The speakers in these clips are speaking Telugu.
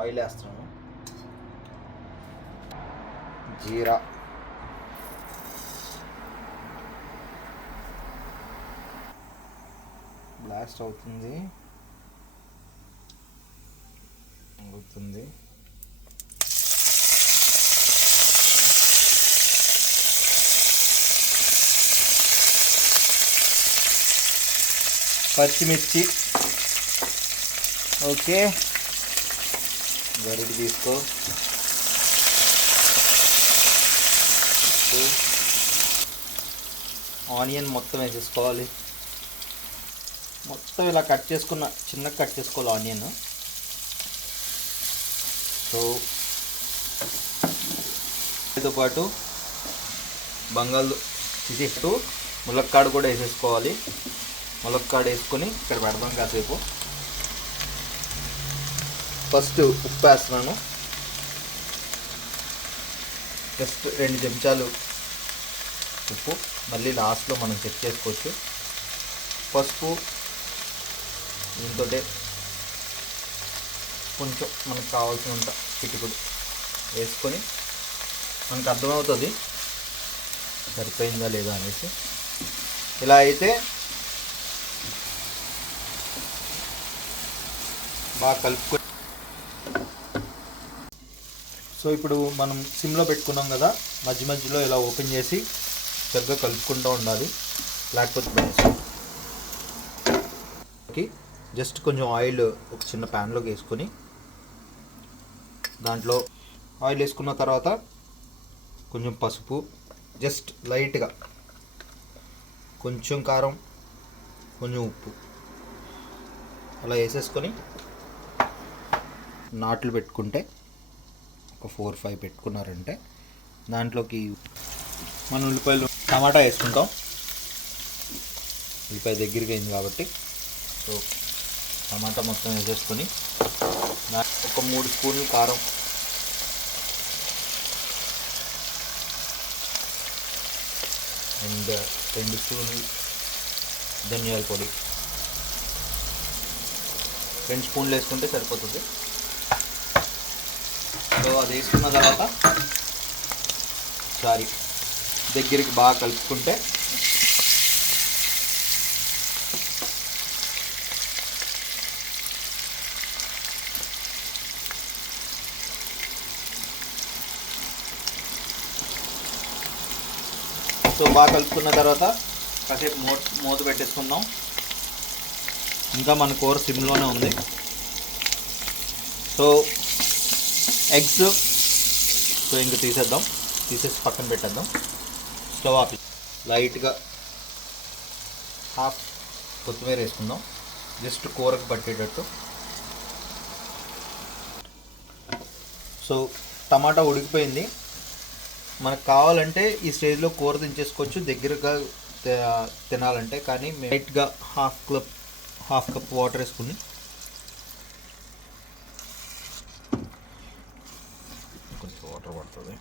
ఆయిల్ వేస్తున్నాను, జీరా, బ్లాస్ట్ అవుతుంది, పచ్చిమిర్చి. ఓకే, గరిటె తీసుకో. ఆనియన్ మొత్తం వేసేసుకోవాలి. మొత్తం ఇలా కట్ చేసుకున్న, చిన్నగా కట్ చేసుకోవాలి ఆనియన్. సో దీంతో పాటు ములక్కాడ కూడా వేసేసుకోవాలి. ములక్కాడ వేసుకొని ఇక్కడ పెడదాం కాసేపు. ఫస్ట్ ఉప్పు వేస్తున్నాను, జస్ట్ 2 చెంచాలు ఉప్పు. మళ్ళీ లాస్ట్లో మనం చెక్ చేసుకోవచ్చు. పసుపు దీంతో కొంచెం మనకు కావాల్సినంత చిటికుడు వేసుకొని మనకు అర్థమవుతుంది సరిపోయిందా లేదా అనేసి. ఇలా అయితే బాగా కలుపుకొని, సో ఇప్పుడు మనం సిమ్లో పెట్టుకున్నాం కదా, మధ్య మధ్యలో ఇలా ఓపెన్ చేసి చక్కగా కలుపుకుంటూ ఉండాలి, లేకపోతే జస్ట్ కొంచెం ఆయిల్ ఒక చిన్న ప్యాన్లోకి వేసుకొని దాంట్లో ఆయిల్ వేసుకున్న తర్వాత కొంచెం పసుపు, జస్ట్ లైట్గా కొంచెం కారం, కొంచెం ఉప్పు అలా వేసేసుకొని నాట్లు పెట్టుకుంటే, ఒక 4-5 పెట్టుకున్నారంటే దాంట్లోకి మన ఉల్లిపాయలు, టమాటా వేసుకుంటాం. ఉల్లిపాయ దగ్గరికి అయింది కాబట్టి సో టమాటా మొత్తం వేసేసుకొని ఒక 3 స్పూన్లు కారం, అండ్ 2 స్పూన్లు ధనియాల పొడి, 2 స్పూన్లు వేసుకుంటే సరిపోతుంది. సో అది వేసుకున్న తర్వాత దగ్గరికి బాగా కలుపుకుంటే బాగా కలుపుకున్న తర్వాత కాసేపు మూత పెట్టేసుకుందాం. ఇంకా మన కూర సిమ్లోనే ఉంది. సో ఎగ్స్ ఇంక తీసేసి పక్కన పెట్టేద్దాం. స్టవ్ ఆపి లైట్గా హాఫ్ కొత్తిమీర వేసుకుందాం, జస్ట్ కూరకు పట్టేటట్టు. సో టమాటా ఉడికిపోయింది. మనకు కావాలంటే ఈ స్టేజ్లో కూర దించేసుకోవచ్చు దగ్గరగా తినాలంటే. కానీ లైట్గా హాఫ్ కప్ వాటర్ వేసుకుని కొంచెం వాటర్ పడుతుంది.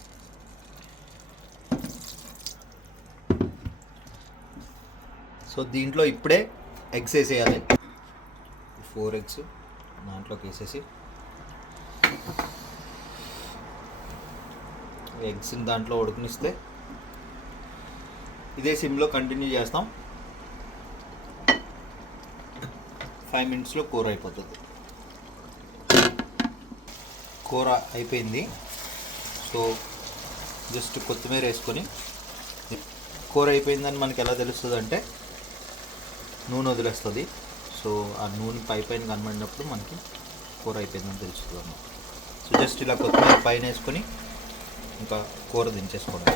సో దీంట్లో ఇప్పుడే ఎగ్స్ వేసేయాలి. 4 ఎగ్స్ దాంట్లోకి వేసేసి ఎగ్స్ని దాంట్లో ఉడకనిస్తే ఇదే సిమ్లో కంటిన్యూ చేస్తాం. 5 మినిట్స్లో కూర అయిపోతుంది. కూర అయిపోయింది. సో జస్ట్ కొత్తిమీర వేసుకొని, కూర అయిపోయిందని మనకి ఎలా తెలుస్తుంది అంటే నూనె వదిలేస్తుంది. సో ఆ నూనె పైన కనబడినప్పుడు మనకి కూర అయిపోయిందని తెలుస్తుంది అన్నమాట. సో జస్ట్ ఇలా కొత్తిమీర పైన వేసుకొని ఇంకా కూర దించేసుకోవడం.